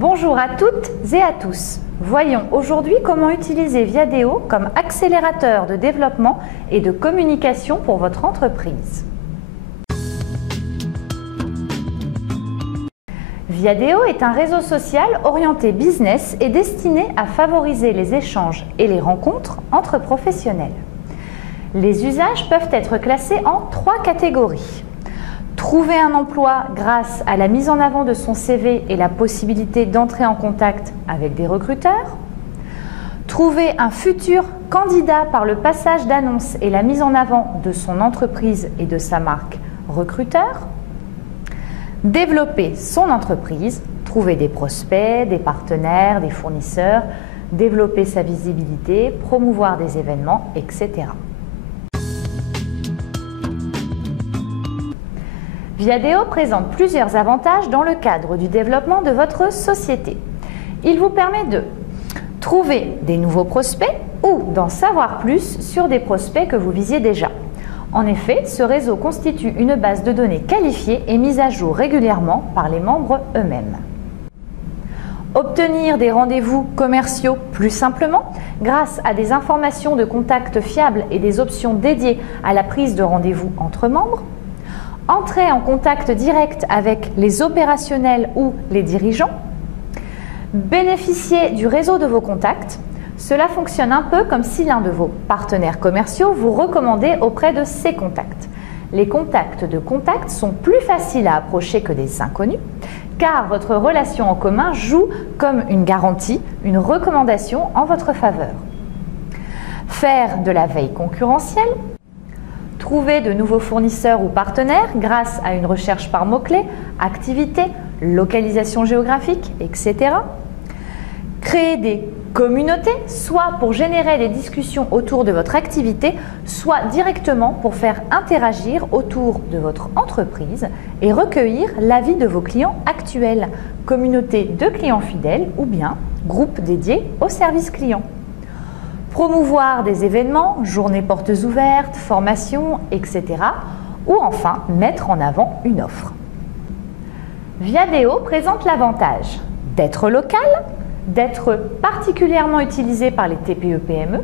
Bonjour à toutes et à tous. Voyons aujourd'hui comment utiliser Viadeo comme accélérateur de développement et de communication pour votre entreprise. Viadeo est un réseau social orienté business et destiné à favoriser les échanges et les rencontres entre professionnels. Les usages peuvent être classés en 3 catégories. Trouver un emploi grâce à la mise en avant de son CV et la possibilité d'entrer en contact avec des recruteurs. Trouver un futur candidat par le passage d'annonces et la mise en avant de son entreprise et de sa marque recruteur. Développer son entreprise, trouver des prospects, des partenaires, des fournisseurs, développer sa visibilité, promouvoir des événements, etc. Viadeo présente plusieurs avantages dans le cadre du développement de votre société. Il vous permet de trouver des nouveaux prospects ou d'en savoir plus sur des prospects que vous visiez déjà. En effet, ce réseau constitue une base de données qualifiée et mise à jour régulièrement par les membres eux-mêmes. Obtenir des rendez-vous commerciaux plus simplement grâce à des informations de contact fiables et des options dédiées à la prise de rendez-vous entre membres. Entrer en contact direct avec les opérationnels ou les dirigeants. Bénéficier du réseau de vos contacts. Cela fonctionne un peu comme si l'un de vos partenaires commerciaux vous recommandait auprès de ses contacts. Les contacts de contacts sont plus faciles à approcher que des inconnus, car votre relation en commun joue comme une garantie, une recommandation en votre faveur. Faire de la veille concurrentielle. Trouver de nouveaux fournisseurs ou partenaires grâce à une recherche par mots-clés, activité, localisation géographique, etc. Créer des communautés, soit pour générer des discussions autour de votre activité, soit directement pour faire interagir autour de votre entreprise et recueillir l'avis de vos clients actuels, communauté de clients fidèles ou bien groupe dédié au service client. Promouvoir des événements, journées portes ouvertes, formations, etc. Ou enfin, mettre en avant une offre. Viadeo présente l'avantage d'être local, d'être particulièrement utilisé par les TPE-PME,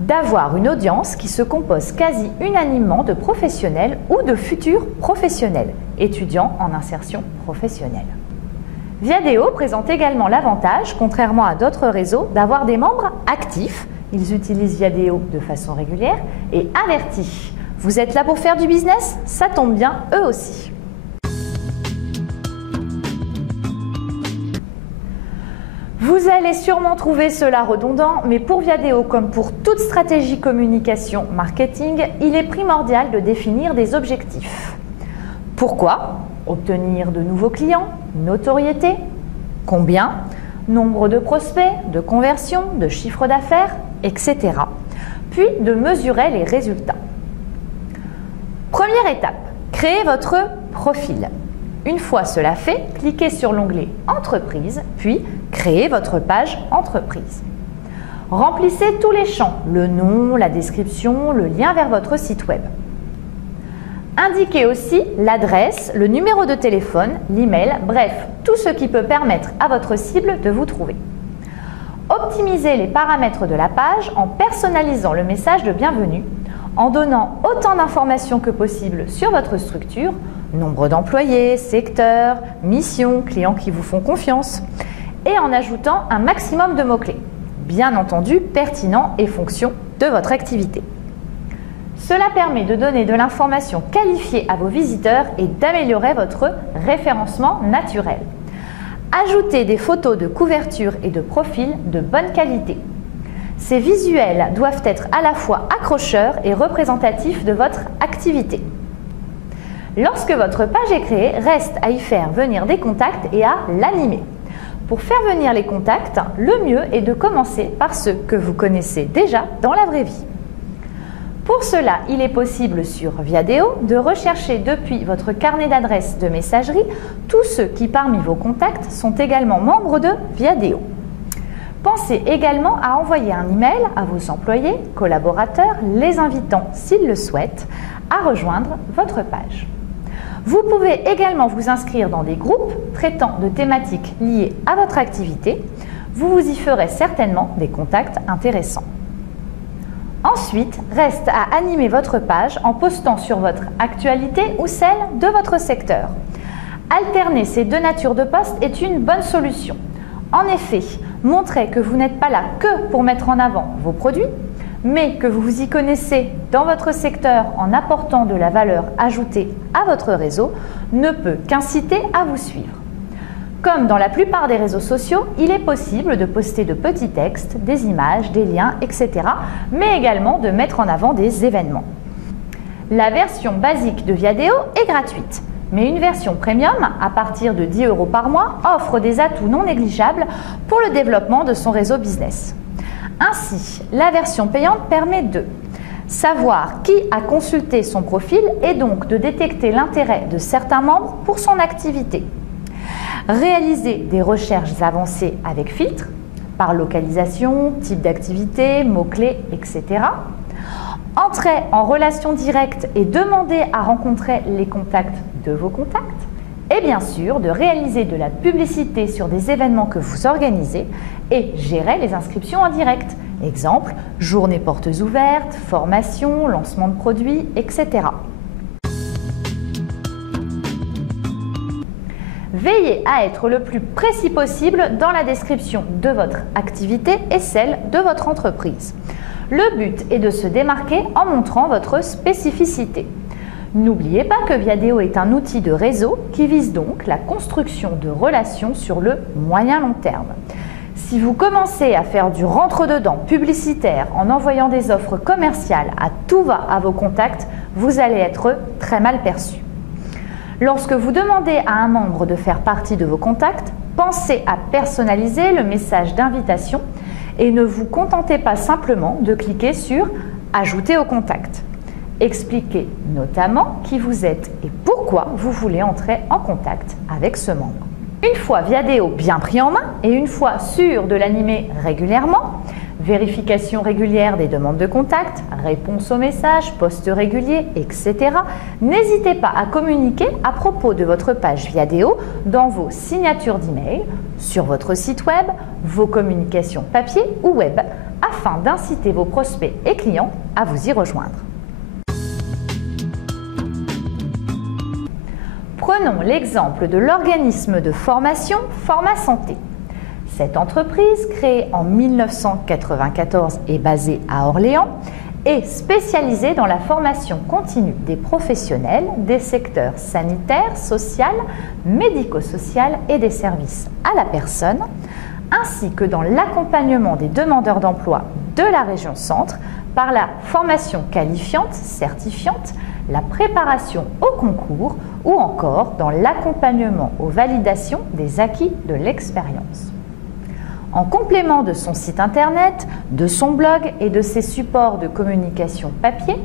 d'avoir une audience qui se compose quasi unanimement de professionnels ou de futurs professionnels, étudiants en insertion professionnelle. Viadeo présente également l'avantage, contrairement à d'autres réseaux, d'avoir des membres actifs. Ils utilisent Viadeo de façon régulière et avertis. Vous êtes là pour faire du business? Ça tombe bien, eux aussi. Vous allez sûrement trouver cela redondant, mais pour Viadeo, comme pour toute stratégie communication marketing, il est primordial de définir des objectifs. Pourquoi? Obtenir de nouveaux clients, notoriété, combien, nombre de prospects, de conversions, de chiffre d'affaires, etc. Puis de mesurer les résultats. Première étape, créez votre profil. Une fois cela fait, cliquez sur l'onglet Entreprise, puis créez votre page Entreprise. Remplissez tous les champs, le nom, la description, le lien vers votre site web. Indiquez aussi l'adresse, le numéro de téléphone, l'email, bref, tout ce qui peut permettre à votre cible de vous trouver. Optimisez les paramètres de la page en personnalisant le message de bienvenue, en donnant autant d'informations que possible sur votre structure, nombre d'employés, secteur, mission, clients qui vous font confiance, et en ajoutant un maximum de mots-clés, bien entendu pertinents et fonction de votre activité. Cela permet de donner de l'information qualifiée à vos visiteurs et d'améliorer votre référencement naturel. Ajoutez des photos de couverture et de profil de bonne qualité. Ces visuels doivent être à la fois accrocheurs et représentatifs de votre activité. Lorsque votre page est créée, reste à y faire venir des contacts et à l'animer. Pour faire venir les contacts, le mieux est de commencer par ceux que vous connaissez déjà dans la vraie vie. Pour cela, il est possible sur Viadeo de rechercher depuis votre carnet d'adresses de messagerie tous ceux qui parmi vos contacts sont également membres de Viadeo. Pensez également à envoyer un email à vos employés, collaborateurs, les invitant, s'ils le souhaitent, à rejoindre votre page. Vous pouvez également vous inscrire dans des groupes traitant de thématiques liées à votre activité. Vous vous y ferez certainement des contacts intéressants. Ensuite, reste à animer votre page en postant sur votre actualité ou celle de votre secteur. Alterner ces deux natures de posts est une bonne solution. En effet, montrez que vous n'êtes pas là que pour mettre en avant vos produits, mais que vous vous y connaissez dans votre secteur en apportant de la valeur ajoutée à votre réseau ne peut qu'inciter à vous suivre. Comme dans la plupart des réseaux sociaux, il est possible de poster de petits textes, des images, des liens, etc., mais également de mettre en avant des événements. La version basique de Viadeo est gratuite, mais une version premium, à partir de 10 € par mois, offre des atouts non négligeables pour le développement de son réseau business. Ainsi, la version payante permet de savoir qui a consulté son profil et donc de détecter l'intérêt de certains membres pour son activité. Réaliser des recherches avancées avec filtres, par localisation, type d'activité, mots-clés, etc. Entrer en relation directe et demander à rencontrer les contacts de vos contacts. Et bien sûr, de réaliser de la publicité sur des événements que vous organisez et gérer les inscriptions en direct. Exemple, journée portes ouvertes, formation, lancement de produits, etc. Veillez à être le plus précis possible dans la description de votre activité et celle de votre entreprise. Le but est de se démarquer en montrant votre spécificité. N'oubliez pas que Viadeo est un outil de réseau qui vise donc la construction de relations sur le moyen-long terme. Si vous commencez à faire du rentre-dedans publicitaire en envoyant des offres commerciales à tout va à vos contacts, vous allez être très mal perçu. Lorsque vous demandez à un membre de faire partie de vos contacts, pensez à personnaliser le message d'invitation et ne vous contentez pas simplement de cliquer sur « Ajouter au contact ». Expliquez notamment qui vous êtes et pourquoi vous voulez entrer en contact avec ce membre. Une fois Viadeo bien pris en main et une fois sûr de l'animer régulièrement, vérification régulière des demandes de contact, réponse aux messages, posts réguliers, etc. N'hésitez pas à communiquer à propos de votre page Viadeo dans vos signatures d'email, sur votre site web, vos communications papier ou web, afin d'inciter vos prospects et clients à vous y rejoindre. Prenons l'exemple de l'organisme de formation Forma Santé. Cette entreprise, créée en 1994 et basée à Orléans, est spécialisée dans la formation continue des professionnels des secteurs sanitaire, social, médico-social et des services à la personne, ainsi que dans l'accompagnement des demandeurs d'emploi de la région Centre par la formation qualifiante, certifiante, la préparation au concours ou encore dans l'accompagnement aux validations des acquis de l'expérience. En complément de son site internet, de son blog et de ses supports de communication papier,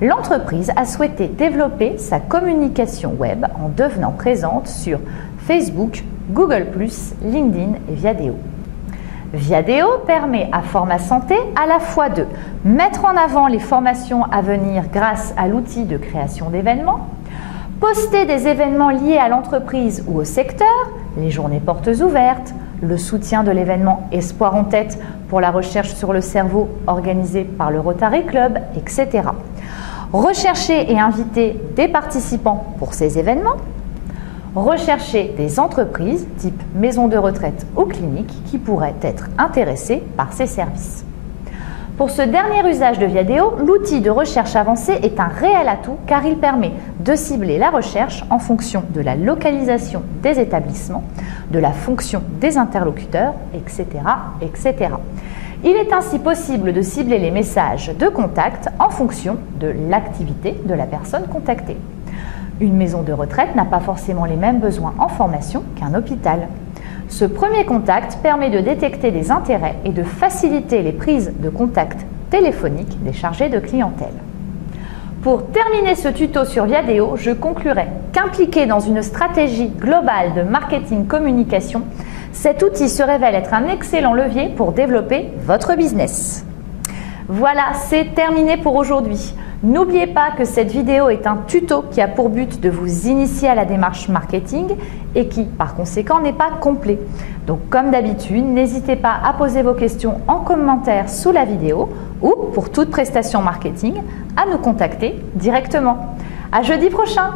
l'entreprise a souhaité développer sa communication web en devenant présente sur Facebook, Google+, LinkedIn et Viadeo. Viadeo permet à Forma Santé à la fois de mettre en avant les formations à venir grâce à l'outil de création d'événements, poster des événements liés à l'entreprise ou au secteur, les journées portes ouvertes, le soutien de l'événement Espoir en tête pour la recherche sur le cerveau organisé par le Rotary Club, etc. Rechercher et inviter des participants pour ces événements. Rechercher des entreprises type maison de retraite ou clinique qui pourraient être intéressées par ces services. Pour ce dernier usage de Viadeo, l'outil de recherche avancée est un réel atout car il permet de cibler la recherche en fonction de la localisation des établissements, de la fonction des interlocuteurs, etc., etc. Il est ainsi possible de cibler les messages de contact en fonction de l'activité de la personne contactée. Une maison de retraite n'a pas forcément les mêmes besoins en formation qu'un hôpital. Ce premier contact permet de détecter des intérêts et de faciliter les prises de contact téléphoniques des chargés de clientèle. Pour terminer ce tuto sur Viadeo, je conclurai qu'impliqué dans une stratégie globale de marketing communication, cet outil se révèle être un excellent levier pour développer votre business. Voilà, c'est terminé pour aujourd'hui. N'oubliez pas que cette vidéo est un tuto qui a pour but de vous initier à la démarche marketing et qui, par conséquent, n'est pas complet. Donc, comme d'habitude, n'hésitez pas à poser vos questions en commentaire sous la vidéo ou, pour toute prestation marketing, à nous contacter directement. À jeudi prochain!